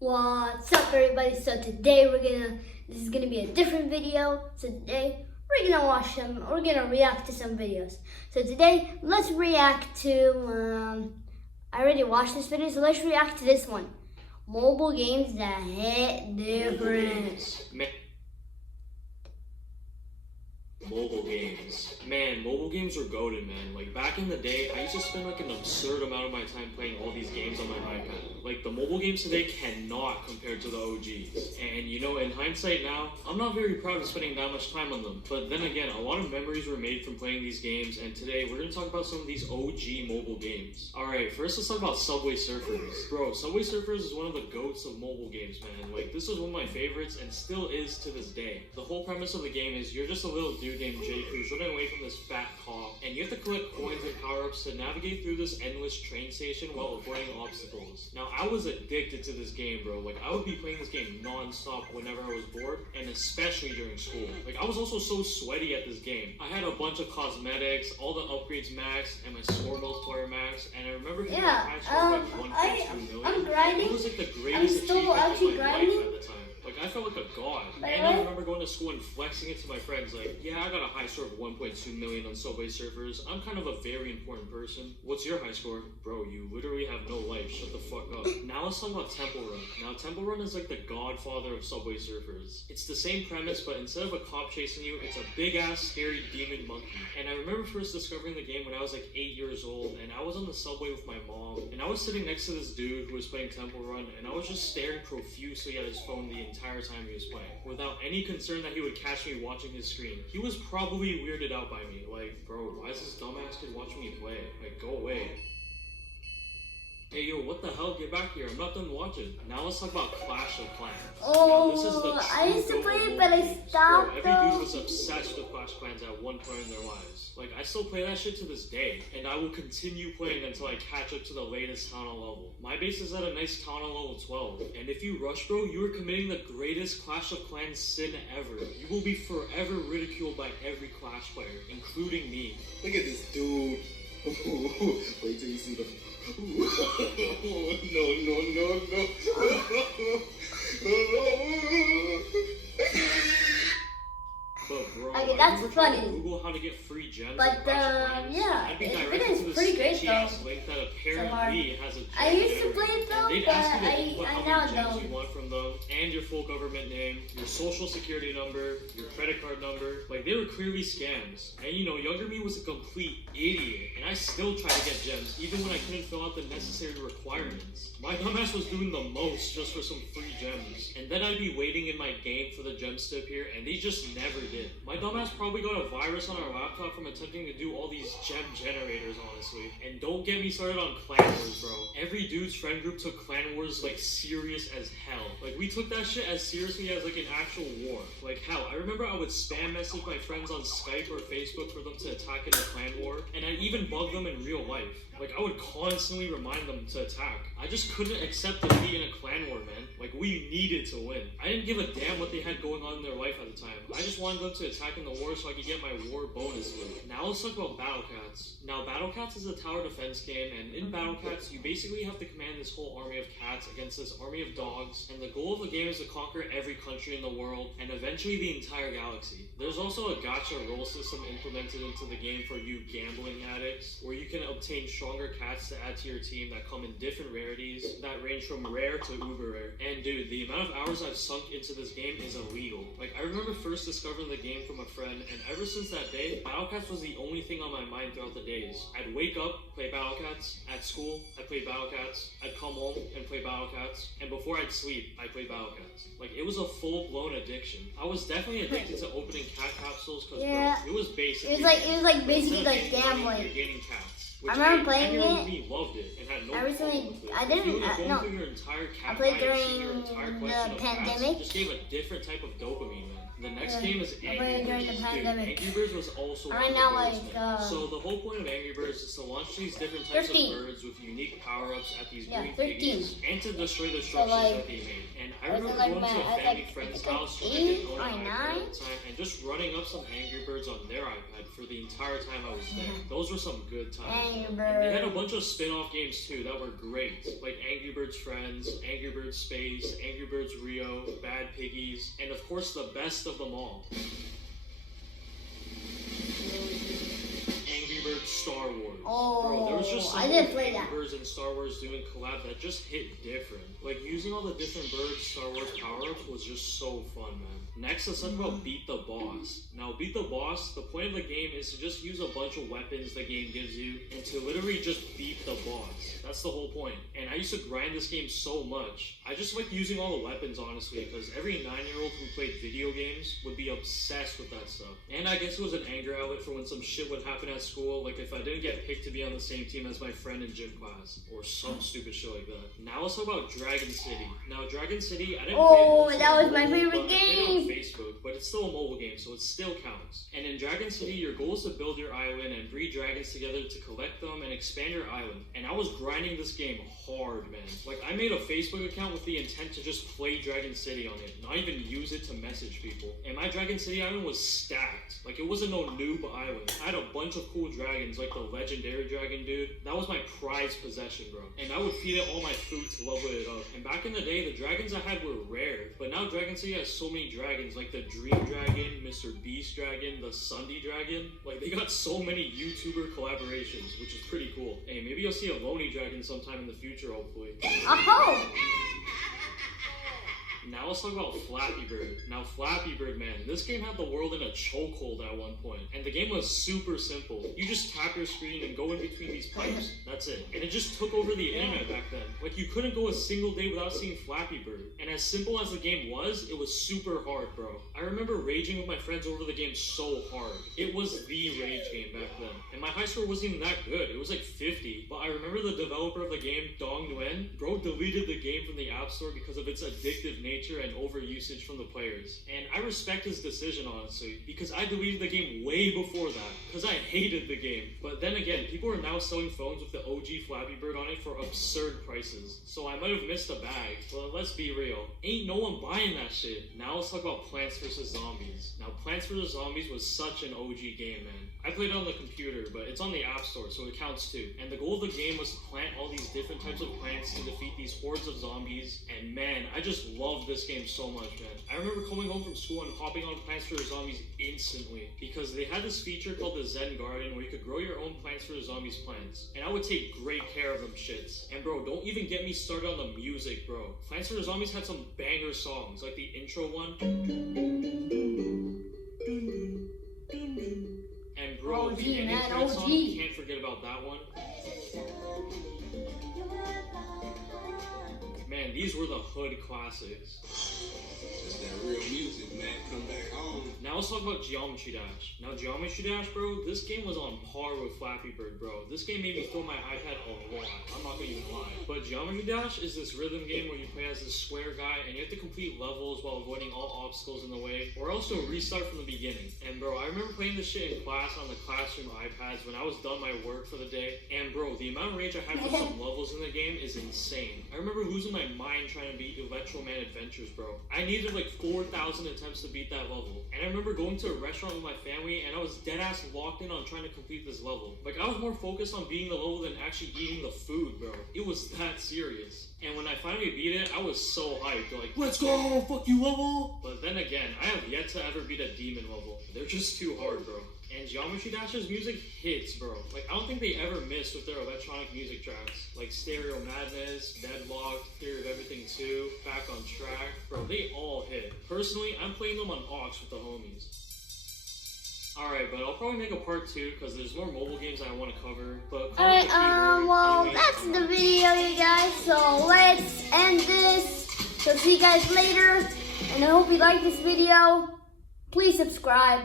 What's up, everybody? So today this is gonna be a different video. So today we're gonna react to some videos. So today let's react to I already watched this video, so let's react to this one. Mobile games that hit different. Mobile games. Man, mobile games were goated, man. Like, back in the day, I used to spend, like, an absurd amount of my time playing all these games on my iPad. Like, the mobile games today cannot compare to the OGs. And, you know, in hindsight now, I'm not very proud of spending that much time on them. But then again, a lot of memories were made from playing these games, and today we're gonna talk about some of these OG mobile games. Alright, first let's talk about Subway Surfers. Bro, Subway Surfers is one of the goats of mobile games, man. Like, this is one of my favorites, and still is to this day. The whole premise of the game is you're just a little dude named Jake who's running away from this fat cop, and you have to collect coins and power-ups to navigate through this endless train station while avoiding obstacles. Now, I was addicted to this game, bro. Like, I would be playing this game non-stop whenever I was bored, and especially during school. Like, I was also so sweaty at this game. I had a bunch of cosmetics, all the upgrades maxed, and my score multiplier maxed, and I remember hitting my high score of like 1.2 million. I'm grinding. It was like the greatest achievement of my life at the time. Like, I felt like a god. And I remember going to school and flexing it to my friends, like, yeah, I got a high score of 1.2 million on Subway Surfers. I'm kind of a very important person. What's your high score? Bro, you literally have no life. Shut the fuck up. Now let's talk about Temple Run. Now, Temple Run is like the godfather of Subway Surfers. It's the same premise, but instead of a cop chasing you, it's a big-ass, scary demon monkey. And I remember first discovering the game when I was like 8 years old, and I was on the subway with my mom, and I was sitting next to this dude who was playing Temple Run, and I was just staring profusely at his phone the entire time he was playing, without any concern that he would catch me watching his screen. He was probably weirded out by me, like, bro, why is this dumbass kid watching me play? Like, go away. Hey yo, what the hell? Get back here. I'm not done watching. Now let's talk about Clash of Clans. Oh, now, this is the I used to play it, but I games. stopped. Bro, every dude was obsessed with Clash of Clans at one point in their lives. Like, I still play that shit to this day, and I will continue playing until I catch up to the latest Town Hall level. My base is at a nice Town Hall level 12, and if you rush, bro, you are committing the greatest Clash of Clans sin ever. You will be forever ridiculed by every Clash player, including me. Look at this dude. Wait till you see the. No, But bro, Okay, that's funny. Google how to get free gems. But yeah, I'd be directed to this pretty great sketchy-ass link that apparently has a gem I used to generator. play it though, And they'd but ask you to input I how now many gems don't. you want from them, and your full government name, your social security number, your credit card number. Like, they were clearly scams. And you know, younger me was a complete idiot, and I still tried to get gems, even when I couldn't fill out the necessary requirements. My dumbass was doing the most just for some free gems. And then I'd be waiting in my game for the gems to appear, and they just never did. My dumbass probably got a virus on our laptop from attempting to do all these gem generators, honestly. And don't get me started on Clan Wars, bro. Every dude's friend group took Clan Wars, like, serious as hell. Like, we took that shit as seriously as, like, an actual war. Like, hell, I remember I would spam message my friends on Skype or Facebook for them to attack in the Clan War, and I'd even bug them in real life. Like, I would constantly remind them to attack. I just couldn't accept defeat in a clan war, man. Like, we needed to win. I didn't give a damn what they had going on in their life at the time. I just wanted them to attack in the war so I could get my war bonus loot. Now let's talk about Battle Cats. Now, Battle Cats is a tower defense game, and in Battle Cats, you basically have to command this whole army of cats against this army of dogs, and the goal of the game is to conquer every country in the world, and eventually the entire galaxy. There's also a gacha roll system implemented into the game for you gambling addicts, where you can obtain stronger cats to add to your team that come in different rarities that range from rare to uber rare. And dude, the amount of hours I've sunk into this game is illegal. Like, I remember first discovering the game from a friend, and ever since that day, Battle Cats was the only thing on my mind throughout the days. I'd wake up, play Battle Cats. At school, I'd play Battle Cats. I'd come home and play Battle Cats. And before I'd sleep, I'd play Battle Cats. Like, it was a full-blown addiction. I was definitely addicted to opening cat capsules because, Yeah. bro, it was basically... It was like basically like gambling. You're gaining cats. Which I remember playing it. Loved it and had no I recently, problem with it. I didn't, no. Your entire cat I played life, during your entire the collection of cats pandemic. just gave a different type of dopamine, man. The next Yeah, game is I played Angry during Birds. the pandemic. Dude, Angry Birds was also Right one of now, the like, greatest, man. So the whole point of Angry Birds is to launch these different types 13. of birds with unique power-ups at these Yeah, green 13. piggies and to destroy the structures like, that they made. And I remember like going to a I was family like- friend's I was like house who 8 didn't own or an iPad 9. at the time and just running up some Angry Birds on their iPad for the entire time I was there. Those were some good times. Angry And they had a Birds. bunch of spin-off games too that were great, like Angry Birds Friends, Angry Birds Space, Angry Birds Rio, Bad Piggies, and of course the best of them all, Angry Birds Star Wars. Bro, there was just Oh, I some didn't play Angry that. Birds and Star Wars doing collab that just hit different. Like using all the different birds Star Wars power-ups was just so fun, man. Next, let's talk about Beat the Boss. Now, Beat the Boss, the point of the game is to just use a bunch of weapons the game gives you and to literally just beat the boss. That's the whole point. And I used to grind this game so much. I just like using all the weapons, honestly, because every 9-year-old who played video games would be obsessed with that stuff. And I guess it was an anger outlet for when some shit would happen at school, like if I didn't get picked to be on the same team as my friend in gym class, or some stupid shit like that. Now let's talk about Dragon City. Now, Dragon City, I didn't Oh, play it that was my mobile, favorite but I played it on game. Facebook, but it's still a mobile game, so it still counts. And in Dragon City, your goal is to build your island and breed dragons together to collect them and expand your island. And I was grinding this game hard, man. Like, I made a Facebook account with the intent to just play Dragon City on it, not even use it to message people. And my Dragon City island was stacked. Like, it wasn't no noob island. I had a bunch of cool dragons, like the legendary dragon dude. That was my prized possession, bro. And I would feed it all my food to level it up. And back in the day, the dragons I had were rare. But now Dragon City has so many dragons, like the Dream Dragon, Mr. Beast Dragon, the Sunday Dragon. Like, they got so many YouTuber collaborations, which is pretty cool. Hey, maybe you'll see a Loney Dragon sometime in the future, hopefully. Oh, Now let's talk about Flappy Bird. Now Flappy Bird, man, this game had the world in a chokehold at one point. And the game was super simple. You just tap your screen and go in between these pipes. That's it. And it just took over the internet back then. Like, you couldn't go a single day without seeing Flappy Bird. And as simple as the game was, it was super hard, bro. I remember raging with my friends over the game so hard. It was the rage game back then. And my high score wasn't even that good. It was like 50. But I remember the developer of the game, Dong Nguyen, bro, deleted the game from the App Store because of its addictive nature and overusage from the players. And I respect his decision, honestly, because I deleted the game way before that, because I hated the game. But then again, people are now selling phones with the OG Flappy Bird on it for absurd prices. So I might have missed a bag, but let's be real. Ain't no one buying that shit. Now let's talk about Plants vs. Zombies. Now Plants vs. Zombies was such an OG game, man. I played it on the computer, but it's on the App Store, so it counts too. And the goal of the game was to plant all these different types of plants to defeat these hordes of zombies. And man, I just loved this game so much, man. I remember coming home from school and hopping on Plants vs. Zombies instantly, because they had this feature called the Zen Garden where you could grow your own Plants vs. Zombies plants. And I would take great care of them shits. And bro, don't even get me started on the music, bro. Plants vs. Zombies had some banger songs, like the intro one. And bro, OG, the ending man, credit song, OG. can't forget about that one. Man, these were the hood classics. That's that real music, man. Come back home. Now let's talk about Geometry Dash. Now Geometry Dash, bro, this game was on par with Flappy Bird, bro. This game made me throw my iPad a lot. I'm not gonna even lie. But Geometry Dash is this rhythm game where you play as this square guy and you have to complete levels while avoiding all obstacles in the way, or else you'll restart from the beginning. And bro, I remember playing this shit in class on the classroom iPads when I was done my work for the day. And bro, the amount of rage I had for some levels in the game is insane. I remember losing my mind trying to beat Electro Man Adventures, bro. I needed like 4,000 attempts to beat that level. And I remember going to a restaurant with my family and I was dead ass locked in on trying to complete this level. Like, I was more focused on beating the level than actually eating the food, bro. It was that serious. And when I finally beat it, I was so hyped, like, let's go, fuck you level! But then again, I have yet to ever beat a demon level. They're just too hard, bro. And Geometry Dash's music hits, bro. Like, I don't think they ever missed with their electronic music tracks. Like Stereo Madness, Deadlocked, Theory of Everything 2, Back on Track. Bro, they all hit. Personally, I'm playing them on aux with the homies. Alright, but I'll probably make a part 2 because there's more mobile games I want to cover. But alright, well, that's the video, you guys. So let's end this. So see you guys later. And I hope you like this video. Please subscribe.